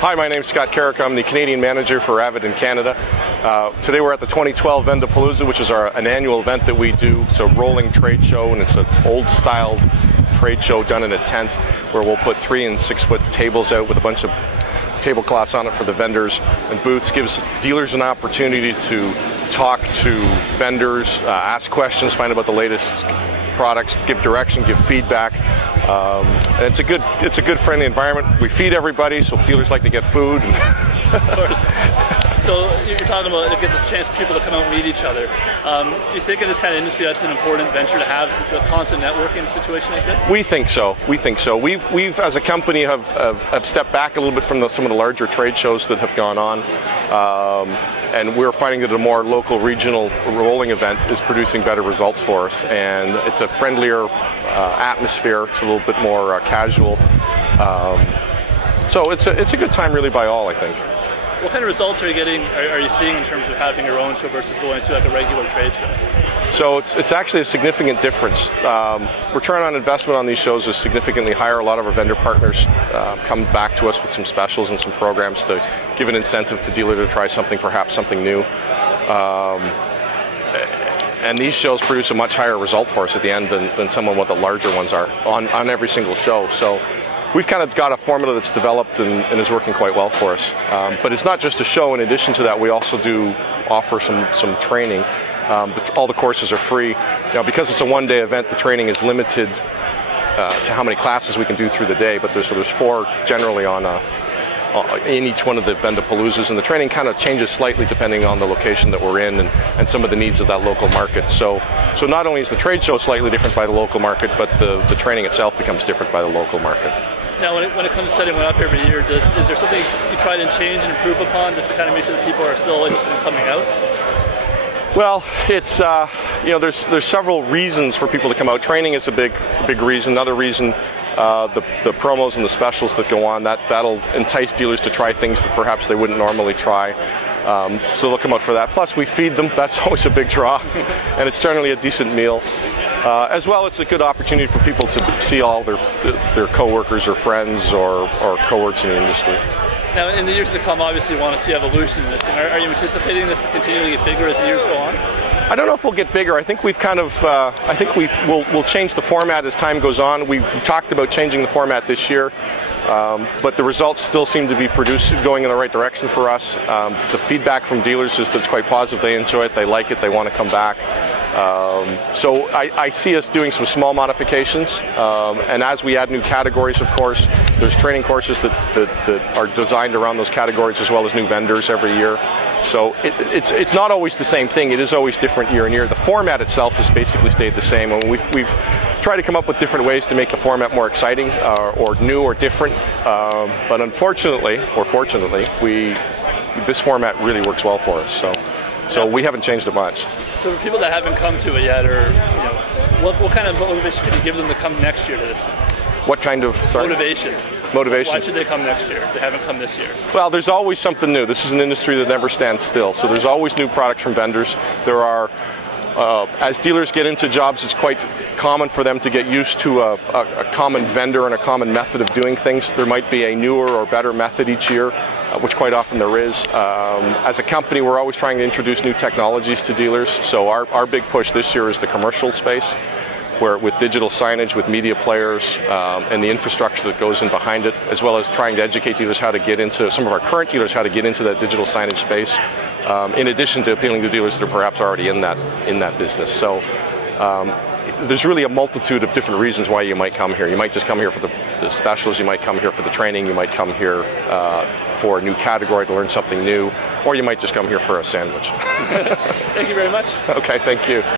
Hi, my name's Scot Kerek. I'm the Canadian manager for AVAD in Canada. Today we're at the 2012 Vendopalooza, which is an annual event that we do. It's a rolling trade show, and it's an old-style trade show done in a tent where we'll put 3- and 6-foot tables out with a bunch of tablecloths on it for the vendors and booths. Gives dealers an opportunity to talk to vendors, ask questions, find out about the latest products, give direction, give feedback. And it's a good friendly environment. We feed everybody, so dealers like to get food. Of course. So you're talking about it gives a chance for people to come out and meet each other. Do you think in this kind of industry that's an important venture to have a constant networking situation like this? We think so. We think so. We've as a company have stepped back a little bit from some of the larger trade shows that have gone on, and we're finding that a more local, regional rolling event is producing better results for us, and it's a friendlier atmosphere. It's a little bit more casual. So it's a good time really by all, I think. What kind of results are you seeing in terms of having your own show versus going to like a regular trade show? So it's actually a significant difference. Return on investment on these shows is significantly higher. A lot of our vendor partners come back to us with some specials and some programs to give an incentive to dealer to try something, perhaps something new. And these shows produce a much higher result for us at the end than some of what the larger ones are on every single show. So we've kind of got a formula that's developed and is working quite well for us. But it's not just a show. In addition to that, we also do offer some training. All the courses are free. Now, because it's a one-day event, the training is limited to how many classes we can do through the day. But there's 4 generally in each one of the Vendopaloozas, and the training kind of changes slightly depending on the location that we're in and some of the needs of that local market. So not only is the trade show slightly different by the local market, but the training itself becomes different by the local market. Now, when it comes to setting one up every year, is there something you try to change and improve upon just to kind of make sure that people are still interested in coming out? Well, it's there's several reasons for people to come out. Training is a big reason. Another reason, the promos and the specials that go on, that'll entice dealers to try things that perhaps they wouldn't normally try. So they'll come out for that. Plus, we feed them. That's always a big draw, and it's generally a decent meal. As well, it's a good opportunity for people to see all their co-workers or friends or cohorts in the industry. Now, in the years to come, obviously you want to see evolution in this. And are you anticipating this to continue to get bigger as the years go on? I don't know if we'll get bigger. I think we've kind of, we'll change the format as time goes on. We talked about changing the format this year, but the results still seem to be going in the right direction for us. The feedback from dealers is that's quite positive. They enjoy it, they like it, they want to come back. So I see us doing some small modifications, and as we add new categories, of course, there's training courses that are designed around those categories, as well as new vendors every year. So it's not always the same thing. It is always different year and year. The format itself has basically stayed the same, and we've tried to come up with different ways to make the format more exciting or new or different. But unfortunately, or fortunately, this format really works well for us. So we haven't changed it much. So for people that haven't come to it yet, or what kind of motivation could you give them to come next year to this? What kind of motivation? Motivation. Why should they come next year if they haven't come this year? Well, there's always something new. This is an industry that never stands still. So there's always new products from vendors. There are, as dealers get into jobs, it's quite common for them to get used to a common vendor and a common method of doing things. There might be a newer or better method each year, which quite often there is. As a company, we're always trying to introduce new technologies to dealers. So our big push this year is the commercial space, where with digital signage, with media players, and the infrastructure that goes in behind it, as well as trying to educate dealers how to get into, some of our current dealers, how to get into that digital signage space, in addition to appealing to dealers that are perhaps already in that business. So there's really a multitude of different reasons why you might come here. You might just come here for the specials, you might come here for the training, you might come here for a new category to learn something new, or you might just come here for a sandwich. Thank you very much. Okay, thank you.